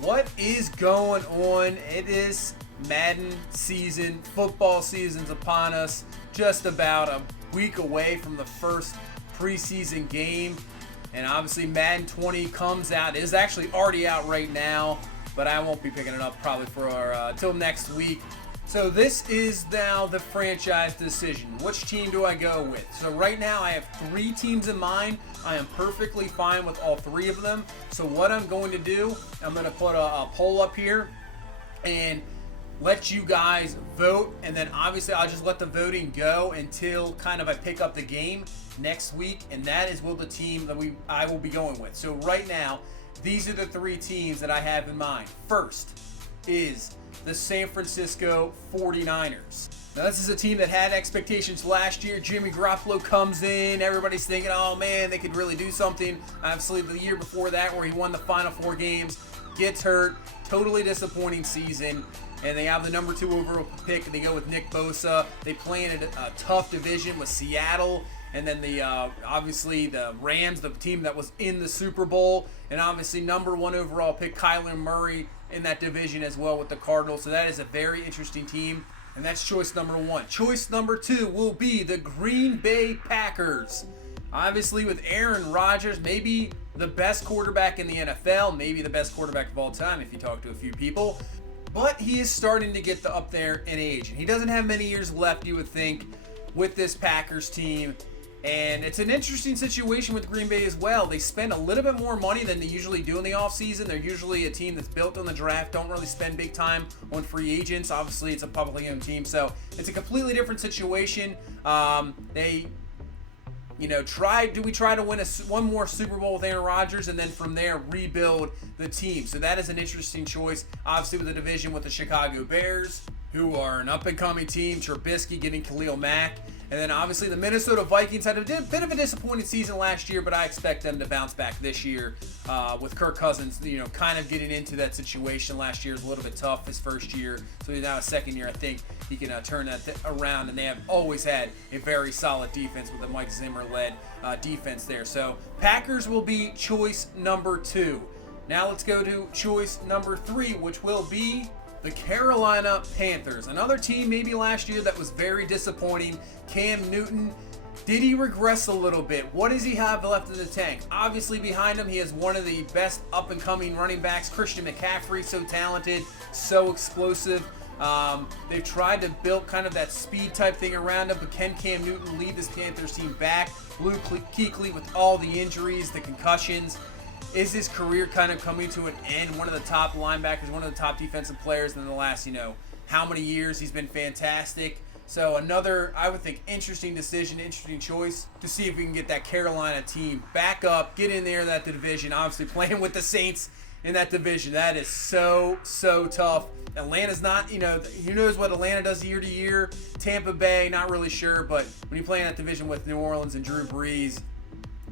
What is going on? It is Madden season. Football season's upon us. Just about a week away from the first preseason game. And obviously Madden 20 comes out. It is actually already out right now, but I won't be picking it up probably for till next week. So this is now the franchise decision. Which team do I go with? So right now I have 3 teams in mind. I am perfectly fine with all 3 of them. So what I'm going to do, I'm going to put a poll up here and let you guys vote. And then obviously I'll just let the voting go until kind of I pick up the game next week. And that is the team that I will be going with. So right now, these are the 3 teams that I have in mind. First is the San Francisco 49ers. Now, this is a team that had expectations last year. Jimmy Garoppolo comes in. Everybody's thinking, oh man, they could really do something. Obviously, the year before that, where he won the final 4 games, gets hurt. Totally disappointing season. And they have the number 2 overall pick. They go with Nick Bosa. They play in a tough division with Seattle. And then obviously the Rams, the team that was in the Super Bowl. And obviously number 1 overall pick, Kyler Murray, in that division as well with the Cardinals. So that is a very interesting team. And that's choice number 1. Choice number 2 will be the Green Bay Packers. Obviously with Aaron Rodgers, maybe the best quarterback in the NFL, maybe the best quarterback of all time if you talk to a few people. But he is starting to get up there in age. He doesn't have many years left, you would think, with this Packers team. And it's an interesting situation with Green Bay as well. They spend a little bit more money than they usually do in the offseason. They're usually a team that's built on the draft, don't really spend big time on free agents. Obviously, it's a publicly owned team, so it's a completely different situation. We try to win one more Super Bowl with Aaron Rodgers, and then from there rebuild the team. So that is an interesting choice. Obviously, with the division with the Chicago Bears, who are an up-and-coming team. Trubisky getting Khalil Mack. And then obviously the Minnesota Vikings had a bit of a disappointing season last year, but I expect them to bounce back this year with Kirk Cousins, kind of getting into that situation. Last year was a little bit tough his first year, so now his second year, I think he can turn that around. And they have always had a very solid defense with the Mike Zimmer-led defense there. So Packers will be choice number 2. Now let's go to choice number 3, which will be the Carolina Panthers. Another team maybe last year that was very disappointing. Cam Newton, did he regress a little bit? What does he have left in the tank? Obviously behind him, he has one of the best up-and-coming running backs, Christian McCaffrey, so talented, so explosive. They've tried to build kind of that speed type thing around him, but can Cam Newton lead this Panthers team back? Luke Kuechly with all the injuries, the concussions. Is his career kind of coming to an end? One of the top linebackers, one of the top defensive players in the last, how many years? He's been fantastic. So another, I would think, interesting decision, interesting choice to see if we can get that Carolina team back up, get in there in that division. Obviously playing with the Saints in that division, that is so tough. Atlanta's not, who knows what Atlanta does year to year. Tampa Bay, not really sure, but when you play in that division with New Orleans and Drew Brees,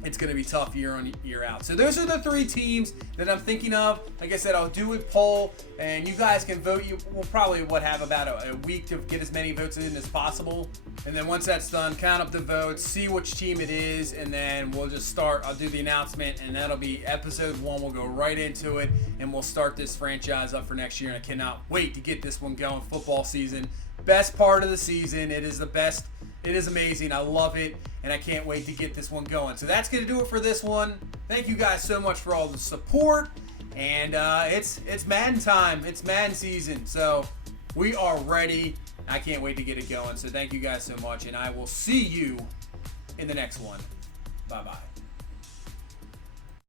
it's going to be tough year on year out. So those are the 3 teams that I'm thinking of. Like I said, I'll do a poll, and you guys can vote. We'll probably have about a week to get as many votes in as possible. And then once that's done, count up the votes, see which team it is, and then we'll just start. I'll do the announcement, and that'll be episode 1. We'll go right into it, and we'll start this franchise up for next year. And I cannot wait to get this one going. Football season, best part of the season. It is the best. It is amazing. I love it, and I can't wait to get this one going. So that's going to do it for this one. Thank you guys so much for all the support, and it's Madden time. It's Madden season, so we are ready. I can't wait to get it going. So thank you guys so much, and I will see you in the next one. Bye-bye.